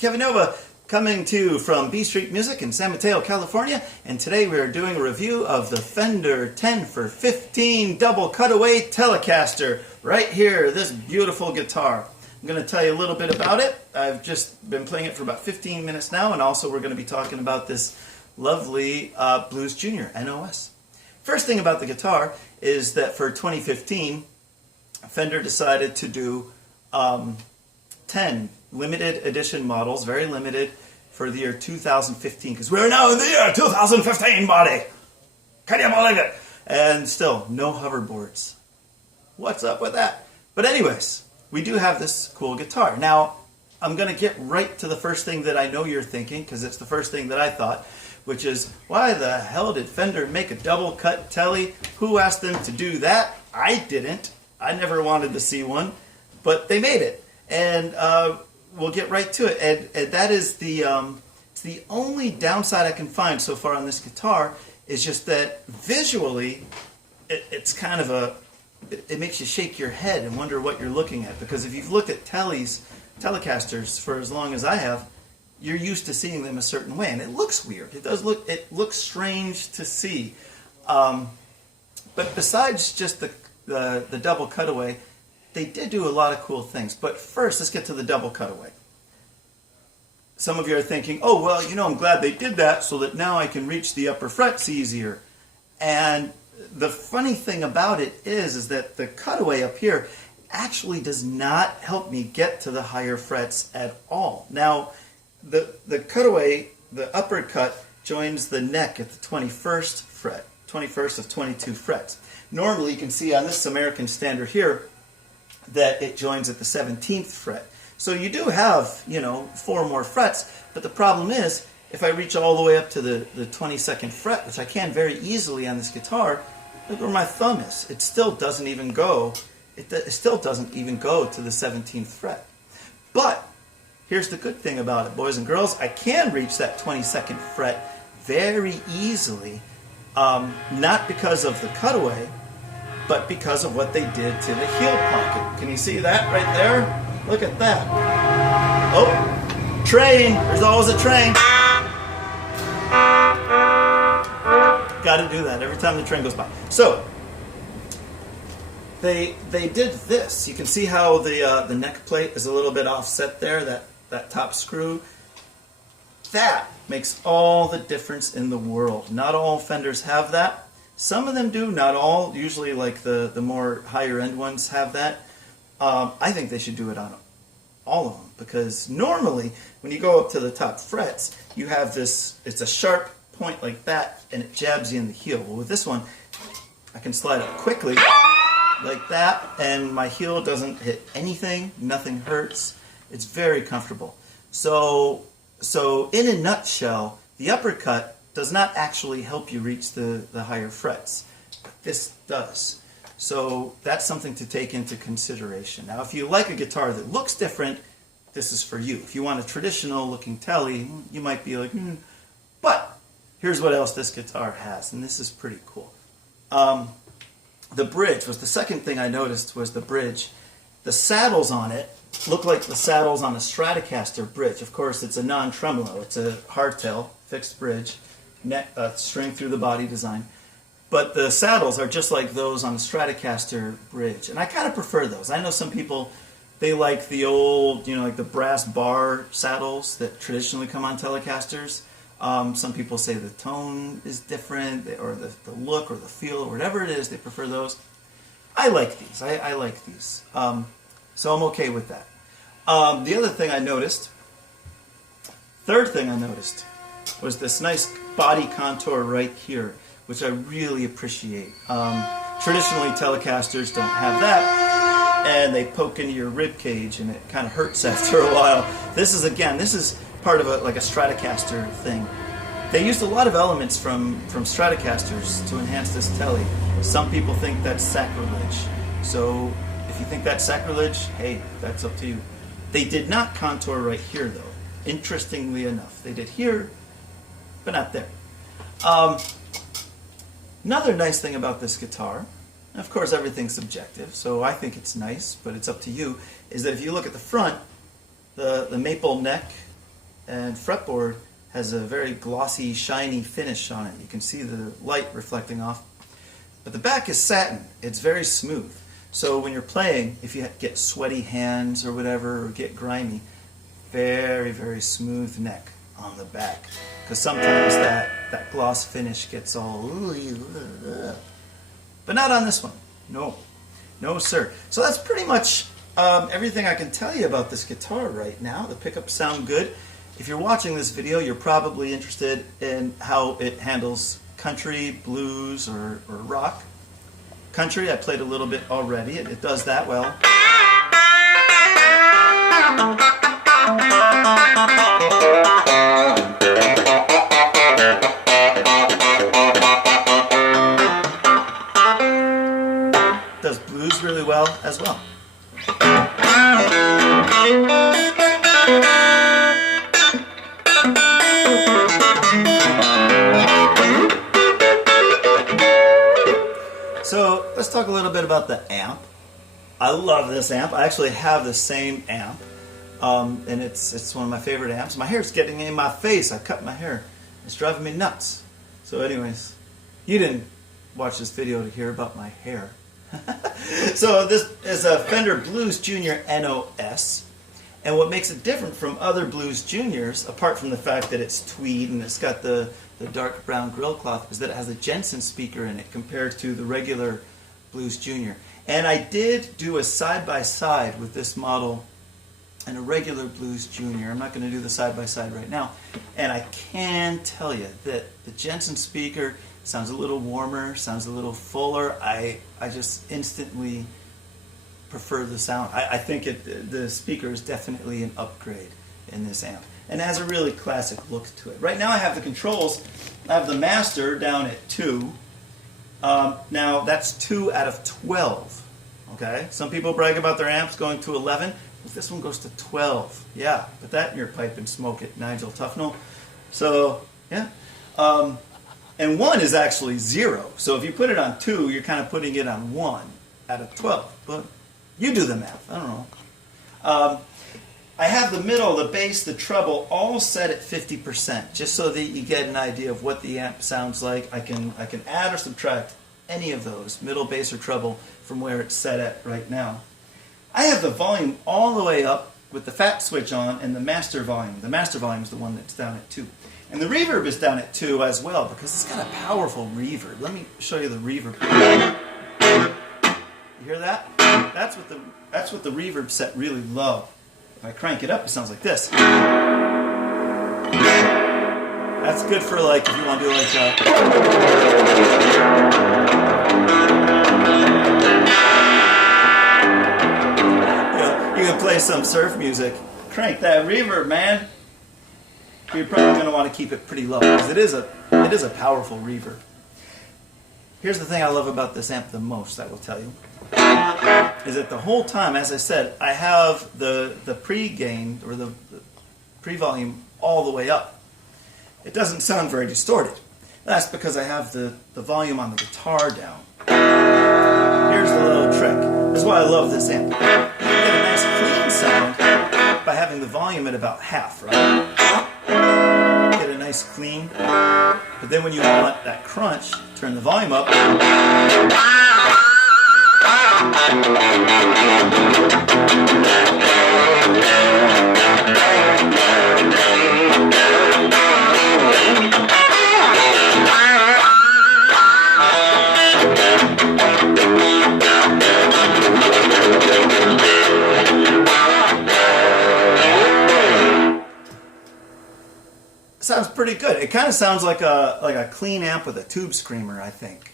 Kevy coming to you from B Street Music in San Mateo, California, and today we are doing a review of the Fender 10 for 15 double cutaway Telecaster right here, this beautiful guitar. I'm going to tell you a little bit about it. I've just been playing it for about 15 minutes now, and also we're going to be talking about this lovely Blues Junior NOS. First thing about the guitar is that for 2015, Fender decided to do 10 limited edition models, very limited, for the year 2015, because we're now in the year 2015, buddy! Can you believe it? And still, no hoverboards. What's up with that? But anyways, we do have this cool guitar. Now, I'm going to get right to the first thing that I know you're thinking, because it's the first thing that I thought, which is, why the hell did Fender make a double cut Tele? Who asked them to do that? I didn't. I never wanted to see one, but they made it. And we'll get right to it. And that is it's the only downside I can find so far on this guitar, is just that visually, it's kind of it makes you shake your head and wonder what you're looking at. Because if you've looked at Telecasters for as long as I have, you're used to seeing them a certain way, and it looks weird. It looks strange to see. But besides just the double cutaway, they did do a lot of cool things. But first, let's get to the double cutaway. Some of you are thinking, oh, well, you know, I'm glad they did that so that now I can reach the upper frets easier. And the funny thing about it is that the cutaway up here actually does not help me get to the higher frets at all. Now, the cutaway, the upper cut, joins the neck at the 21st fret, 21st of 22 frets. Normally, you can see on this American Standard here that it joins at the 17th fret. So you do have, you know, 4 more frets, but the problem is, if I reach all the way up to the 22nd fret, which I can very easily on this guitar, look where my thumb is. It still doesn't even go, it still doesn't even go to the 17th fret. But here's the good thing about it, boys and girls. I can reach that 22nd fret very easily, not because of the cutaway, but because of what they did to the heel pocket. Can you see that right there? Look at that. Oh, train. There's always a train. Got to do that every time the train goes by. So, they did this. You can see how the neck plate is a little bit offset there, that top screw. That makes all the difference in the world. Not all Fenders have that. Some of them do, not all. Usually, like the more higher end ones have that. I think they should do it on all of them, because normally when you go up to the top frets, you have this, it's a sharp point like that, and it jabs you in the heel. Well, with this one, I can slide up quickly like that, and my heel doesn't hit anything, nothing hurts. It's very comfortable. So in a nutshell, the uppercut does not actually help you reach the higher frets. This does. So that's something to take into consideration. Now, if you like a guitar that looks different, this is for you. If you want a traditional looking Tele, you might be like, But here's what else this guitar has, and this is pretty cool. The bridge was the second thing I noticed, was the bridge. The saddles on it look like the saddles on a Stratocaster bridge. Of course, it's a non-tremolo. It's a hardtail, fixed bridge, string through the body design. But the saddles are just like those on the Stratocaster bridge. And I kind of prefer those. I know some people, they like the old, you know, like the brass bar saddles that traditionally come on Telecasters. Some people say the tone is different, or the look or the feel or whatever it is, they prefer those. I like these. I like these. So I'm okay with that. The other thing I noticed, third thing I noticed, was this nice body contour right here, which I really appreciate. Traditionally, Telecasters don't have that, and they poke into your rib cage, and it kind of hurts after a while. This is part of like a Stratocaster thing. They used a lot of elements from Stratocasters to enhance this Tele. Some people think that's sacrilege. So if you think that's sacrilege, hey, that's up to you. They did not contour right here, though. Interestingly enough, they did here, but not there. Another nice thing about this guitar, of course everything's subjective, so I think it's nice, but it's up to you, is that if you look at the front, the maple neck and fretboard has a very glossy, shiny finish on it. You can see the light reflecting off. But the back is satin. It's very smooth. So when you're playing, if you get sweaty hands or whatever, or get grimy, very, very smooth neck on the back. Because sometimes that gloss finish gets all... But not on this one. No. No, sir. So that's pretty much everything I can tell you about this guitar right now. The pickups sound good. If you're watching this video, you're probably interested in how it handles country, blues, or rock. Country, I played a little bit already. It does that well. Does blues really well as well. So let's talk a little bit about the amp. I love this amp. I actually have the same amp, and it's one of my favorite amps. My hair's getting in my face. I cut my hair. It's driving me nuts. So anyways, you didn't watch this video to hear about my hair. So this is a Fender Blues Junior NOS. And what makes it different from other Blues Juniors, apart from the fact that it's tweed and it's got the dark brown grill cloth, is that it has a Jensen speaker in it compared to the regular Blues Junior. And I did do a side-by-side with this model and a regular Blues Junior. I'm not going to do the side-by-side right now. And I can tell you that the Jensen speaker sounds a little warmer, sounds a little fuller. I just instantly prefer the sound. I think the speaker is definitely an upgrade in this amp. And it has a really classic look to it. Right now I have the controls. I have the master down at 2. Now that's 2 out of 12. Okay? Some people brag about their amps going to 11. But this one goes to 12. Yeah, put that in your pipe and smoke it, Nigel Tufnell. So, yeah. And 1 is actually 0. So if you put it on 2, you're kind of putting it on 1 out of 12. But you do the math. I don't know. I have the middle, the bass, the treble all set at 50%, just so that you get an idea of what the amp sounds like. I can add or subtract any of those, middle, bass, or treble, from where it's set at right now. I have the volume all the way up with the fat switch on and the master volume. The master volume is the one that's down at 2. And the reverb is down at 2 as well, because it's got a powerful reverb. Let me show you the reverb. You hear that? That's what the reverb set really low. If I crank it up, it sounds like this. That's good for, like, if you want to do like you can play some surf music. Crank that reverb, man. You're probably going to want to keep it pretty low, because it is a powerful reverb. Here's the thing I love about this amp the most, I will tell you, is that the whole time, as I said, I have the pre-gain, or the pre-volume, all the way up. It doesn't sound very distorted. That's because I have the volume on the guitar down. Here's the little trick. This is why I love this amp. You get a nice clean sound by having the volume at about half, right? Get a nice clean. But then when you want that crunch, turn the volume up. Sounds pretty good. It kind of sounds like a clean amp with a tube screamer, I think.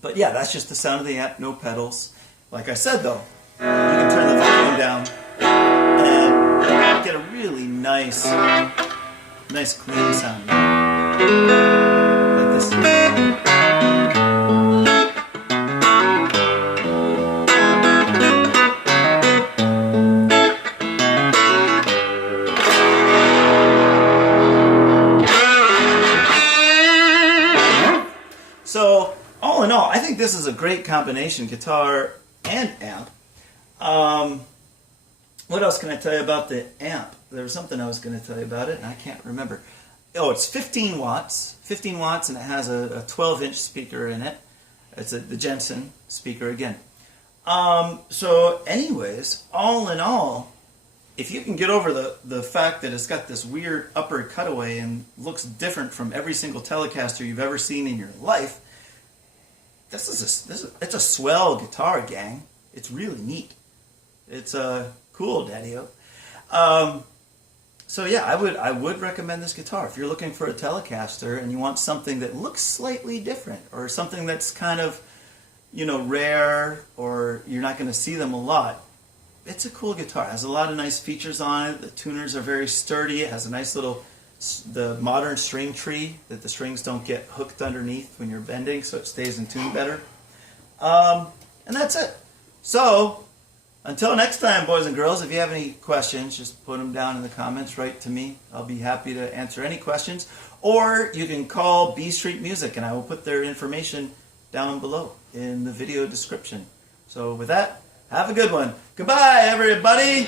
But yeah, that's just the sound of the amp, no pedals. Like I said, though, you can turn the volume down and get a really nice clean sound. Like this. So, all in all, I think this is a great combination, guitar and amp. What else can I tell you about the amp? There was something I was going to tell you about it, and I can't remember. Oh, it's 15 watts. 15 watts, and it has a 12-inch speaker in it. It's the Jensen speaker again. So anyways, all in all, if you can get over the fact that it's got this weird upper cutaway and looks different from every single Telecaster you've ever seen in your life, it's a swell guitar, gang. It's really neat. It's cool, Daddy-O. So yeah, I would recommend this guitar if you're looking for a Telecaster and you want something that looks slightly different, or something that's kind of, you know, rare, or you're not going to see them a lot. It's a cool guitar. It has a lot of nice features on it. The tuners are very sturdy. It has a nice little, the modern string tree that the strings don't get hooked underneath when you're bending, so it stays in tune better. And that's it. So, until next time, boys and girls, if you have any questions, just put them down in the comments, write to me. I'll be happy to answer any questions. Or you can call B Street Music, and I will put their information down below in the video description. So with that, have a good one. Goodbye, everybody.